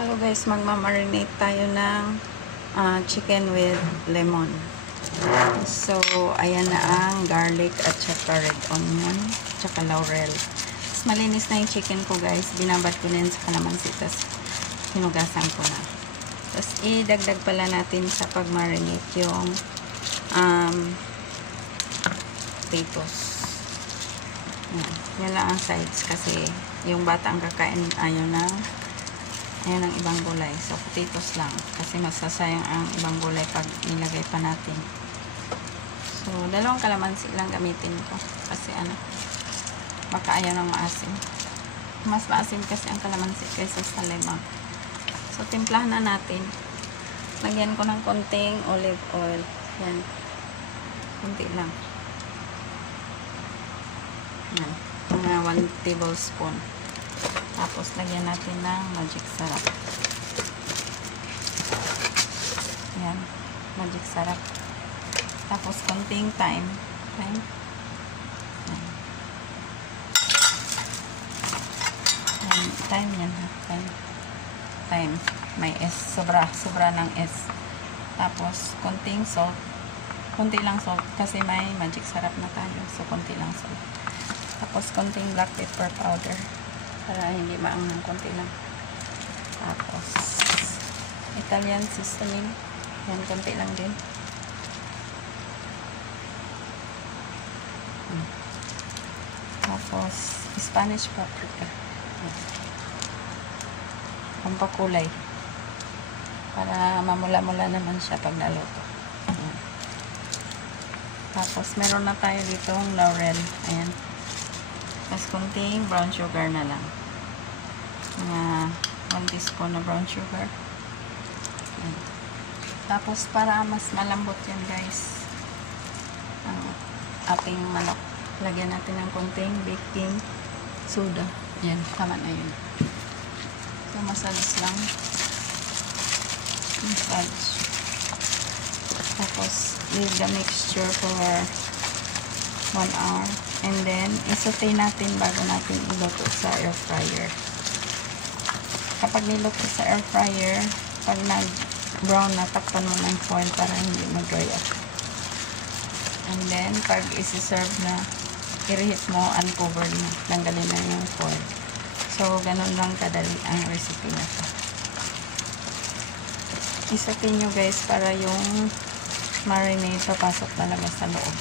Hello guys, magmamarinate tayo ng chicken with lemon. So, ayan na ang garlic at saka red onion, saka laurel. Tapos malinis na yung chicken ko guys. Binabad ko na yun sa kalamansi. Tapos hinugasan ko na. Tapos idagdag pala natin sa pagmarinate yung potatoes. Yan lang ang sides kasi yung bata ang kakain ayaw na ayan ang ibang gulay. So, potatoes lang. Kasi masasayang ang ibang gulay pag nilagay pa natin. So, dalawang kalamansi lang gamitin ko. Kasi baka ayaw ng maasim. Mas maasim kasi ang kalamansi kaysa sa lemon. So, timplahan na natin. Lagyan ko ng konting olive oil. Yan. Kunti lang. Yan. Mga 1 tablespoon. Tapos, lagyan natin ng magic sarap. Ayan. Magic sarap. Tapos, konting thyme. Ayan. Thyme yan ha. Thyme. May S. Sobra ng S. Tapos, konting salt. Konti lang salt. Kasi may magic sarap na tayo. So, konti lang salt. Tapos, konting black pepper powder. Para hindi maanghang, konti lang. Tapos, Italian seasoning. Yan, konti lang din. Tapos, Spanish paprika. Pampakulay. Para mamula-mula naman siya pag naluto. Tapos, meron na tayo dito ang laurel. Ayan. Tapos, konting brown sugar na lang. Mga 1 teaspoon na brown sugar. Ayan. Tapos, para mas malambot yan guys, ang ating manok, lagyan natin ng konting baking soda. Yan, tama na yun. So, massage lang. Massage. Tapos, leave the mixture for 1 hour. And then, isaute natin bago natin iluto sa air fryer. Kapag niluto sa air fryer, pag nag-brown na, takpan mo ng foil para hindi mag-dry up. And then, pag isi-serve na, i-reheat mo, uncovered na. Tanggalin na yung foil. So, ganun lang kadali ang recipe na ito. Isaute nyo guys para yung marinade papasok talaga sa loob.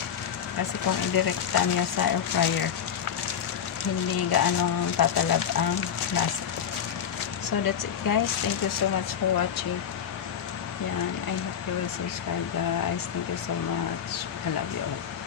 Kasi kung indirekta nyo sa air fryer, hindi gaanong tatalab ang lasa. So, that's it guys. Thank you so much for watching. Yan. I hope you will subscribe guys. Thank you so much. I love you all.